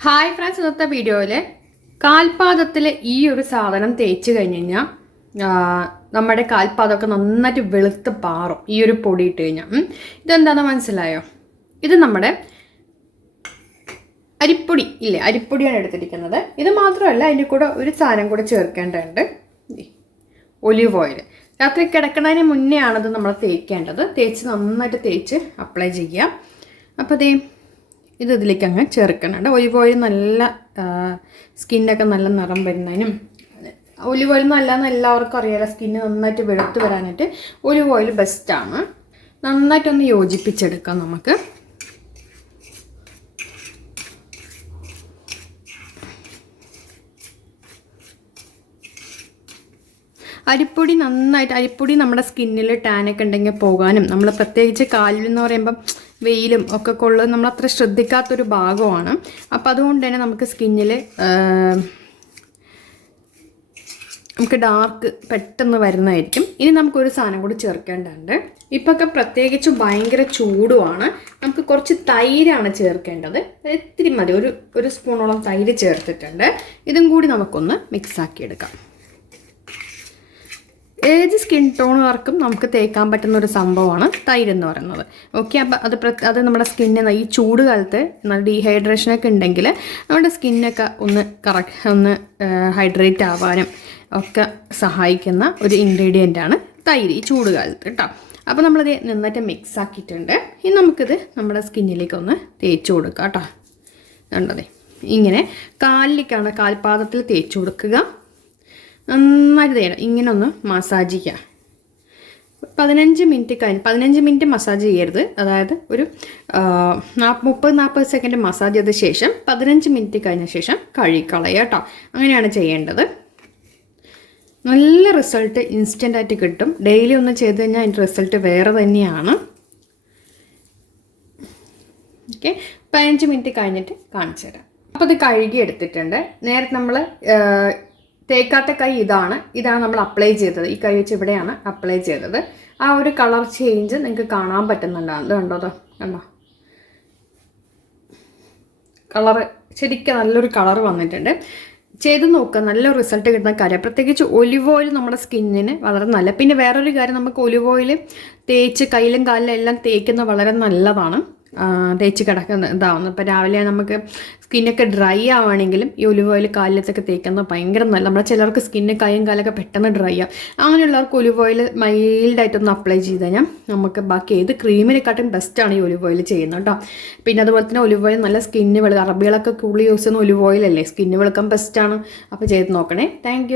Hi friends ഇന്നത്തെ വീഡിയോയിൽ കാൽപാദത്തിൽ ഈ ഒരു സാധനം തേച്ച് കഴിഞ്ഞ് കഴിഞ്ഞാൽ നമ്മുടെ കാൽപാദമൊക്കെ നന്നായിട്ട് വെളുത്ത് പാറും ഈ ഒരു പൊടി ഇട്ട് കഴിഞ്ഞാൽ. ഇതെന്താണെന്ന് മനസ്സിലായോ? ഇത് നമ്മുടെ അരിപ്പൊടി ഇല്ലേ? അരിപ്പൊടിയാണ് എടുത്തിരിക്കുന്നത്. ഇത് മാത്രമല്ല അതിന്റെ കൂടെ ഒരു സാധനം കൂടെ ചേർക്കേണ്ടതുണ്ട്. Olive oil. രാത്രി കിടക്കുന്നതിന് മുന്നേ ആണത് നമ്മൾ തേക്കേണ്ടത്. തേച്ച് നന്നായിട്ട് തേച്ച് അപ്ലൈ ചെയ്യുക അപ്പോൾ ദേ ഇത് ഇതിലേക്ക് അങ്ങ് ചേർക്കണം കേട്ടോ. ഒലിവ് ഓയിൽ നല്ല സ്കിന്നൊക്കെ നല്ല നിറം വരുന്നതിനും ഒലിവ് ഓയിൽ നല്ലതെന്ന് എല്ലാവർക്കും അറിയാലോ സ്കിന്ന് നന്നായിട്ട് വെളുത്ത് വരാനായിട്ട് ഒലിവ് ഓയിൽ ബെസ്റ്റാണ് നന്നായിട്ടൊന്ന് യോജിപ്പിച്ചെടുക്കാം നമുക്ക്. അരിപ്പൊടി നന്നായിട്ട് അരിപ്പൊടി നമ്മുടെ സ്കിന്നിൽ ടാനൊക്കെ ഉണ്ടെങ്കിൽ പോകാനും നമ്മൾ പ്രത്യേകിച്ച് കാലിൽ എന്ന് പറയുമ്പം വെയിലും ഒക്കെ കൊള്ളും നമ്മൾ അത്ര ശ്രദ്ധിക്കാത്തൊരു ഭാഗമാണ്. അപ്പം അതുകൊണ്ട് തന്നെ നമുക്ക് സ്കിന്നിൽ നമുക്ക് ഡാർക്ക് പെട്ടെന്ന് വരുന്നതായിരിക്കും. ഇനി നമുക്കൊരു സാധനം കൂടി ചേർക്കേണ്ടതുണ്ട്. ഇപ്പൊക്കെ പ്രത്യേകിച്ച് ഭയങ്കര ചൂടുമാണ്. നമുക്ക് കുറച്ച് തൈരാണ് ചേർക്കേണ്ടത്. ഇത്തിരി മതി. ഒരു ഒരു സ്പൂണോളം തൈര് ചേർത്തിട്ടുണ്ട്. ഇതും കൂടി നമുക്കൊന്ന് മിക്സാക്കിയെടുക്കാം ഏത് സ്കിൻ ടോണുകാർക്കും നമുക്ക് തേക്കാൻ പറ്റുന്ന ഒരു സംഭവമാണ് തൈര് എന്ന് പറയുന്നത്. ഓക്കെ അപ്പം അത് അത് നമ്മുടെ സ്കിന്നിന് ഈ ചൂട് കാലത്ത് നല്ല ഡീഹൈഡ്രേഷനൊക്കെ ഉണ്ടെങ്കിൽ നമ്മുടെ സ്കിന്നൊക്കെ ഒന്ന് കറക്റ്റ് ഒന്ന് ഹൈഡ്രേറ്റ് ആവാനും ഒക്കെ സഹായിക്കുന്ന ഒരു ഇൻഗ്രീഡിയന്റ് ആണ് തൈര് ഈ ചൂട് കാലത്ത് കേട്ടോ അപ്പോൾ നമ്മളത് നന്നായിട്ട് മിക്സ് ആക്കിയിട്ടുണ്ട്. ഇനി നമുക്കിത് നമ്മുടെ സ്കിന്നിലേക്ക് ഒന്ന് തേച്ച് കൊടുക്കാം കേട്ടോ കണ്ടതേ ഇങ്ങനെ കാലിലേക്കാണ് കാൽപാദത്തിൽ തേച്ച് കൊടുക്കുക. നന്നായിട്ട് ചെയ്യണം. ഇങ്ങനെ ഒന്ന് മസാജ് ചെയ്യുക പതിനഞ്ച് മിനിറ്റ് കഴിഞ്ഞ് പതിനഞ്ച് മിനിറ്റ് മസാജ് ചെയ്യരുത്. അതായത് ഒരു മുപ്പത് നാൽപ്പത് സെക്കൻഡ് മസാജ് ചെയ്ത ശേഷം പതിനഞ്ച് മിനിറ്റ് കഴിഞ്ഞ ശേഷം കഴുകിക്കളയുക കേട്ടോ. അങ്ങനെയാണ് ചെയ്യേണ്ടത്. നല്ല റിസൾട്ട് ഇൻസ്റ്റന്റ് ആയിട്ട് കിട്ടും. ഡെയിലി ഒന്ന് ചെയ്ത് കഴിഞ്ഞാൽ അതിന്റെ റിസൾട്ട് വേറെ തന്നെയാണ്. ഓക്കെ. പതിനഞ്ച് മിനിറ്റ് കഴിഞ്ഞിട്ട് കാണിച്ചു തരാം. അപ്പോൾ അത് കഴുകി എടുത്തിട്ടുണ്ട് നേരത്തെ നമ്മൾ തേക്കാത്ത കൈ ഇതാണ്. ഇതാണ് നമ്മൾ അപ്ലൈ ചെയ്തത്. ഈ കൈ വെച്ച് ഇവിടെയാണ് അപ്ലൈ ചെയ്തത്. ആ ഒരു കളർ ചേഞ്ച് നിങ്ങൾക്ക് കാണാൻ പറ്റുന്നുണ്ട്. അത് കണ്ടോ കണ്ടോ? കളറ് ശരിക്കും നല്ലൊരു കളർ വന്നിട്ടുണ്ട്. ചെയ്ത് നോക്കുക നല്ല റിസൾട്ട് കിട്ടുന്ന കാര്യം. പ്രത്യേകിച്ച് ഒലിവ് ഓയിൽ നമ്മുടെ സ്കിന്നിന് വളരെ നല്ല. പിന്നെ വേറൊരു കാര്യം നമുക്ക് ഒലിവ് ഓയിൽ തേച്ച് കയ്യിലും കാലിലും എല്ലാം തേക്കുന്നത് വളരെ നല്ലതാണ്. തേച്ച് കിടക്കുന്ന ഇതാവുന്നു. ഇപ്പോൾ രാവിലെ നമുക്ക് സ്കിന്നൊക്കെ ഡ്രൈ ആവുകയാണെങ്കിലും ഈ ഒലിവ് ഓയിൽ കാലിലത്തൊക്കെ തേക്കുന്നത് ഭയങ്കര നല്ല നമ്മുടെ ചിലർക്ക് സ്കിന്ന് കൈയും കാലൊക്കെ പെട്ടെന്ന് ഡ്രൈ ആവും. അങ്ങനെയുള്ളവർക്ക് ഒലിവ് ഓയിൽ മൈൽഡായിട്ടൊന്ന് അപ്ലൈ ചെയ്ത് കഴിഞ്ഞാൽ നമുക്ക് ബാക്കി ഏത് ക്രീമിനെക്കാട്ടും ബെസ്റ്റാണ് ഈ ഒലിവ് ഓയിൽ ചെയ്യുന്നത് കേട്ടോ. പിന്നെ അതുപോലെ തന്നെ ഒലിവ് ഓയിൽ നല്ല സ്കിന്ന് വെളുക്കുക അറബികളൊക്കെ കൂടുതൽ യൂസ് ചെയ്യുന്ന ഒലിവ് ഓയിലല്ലേ സ്കിന്ന് വെളുക്കാൻ ബെസ്റ്റാണ് അപ്പോൾ ചെയ്ത് നോക്കണേ. താങ്ക്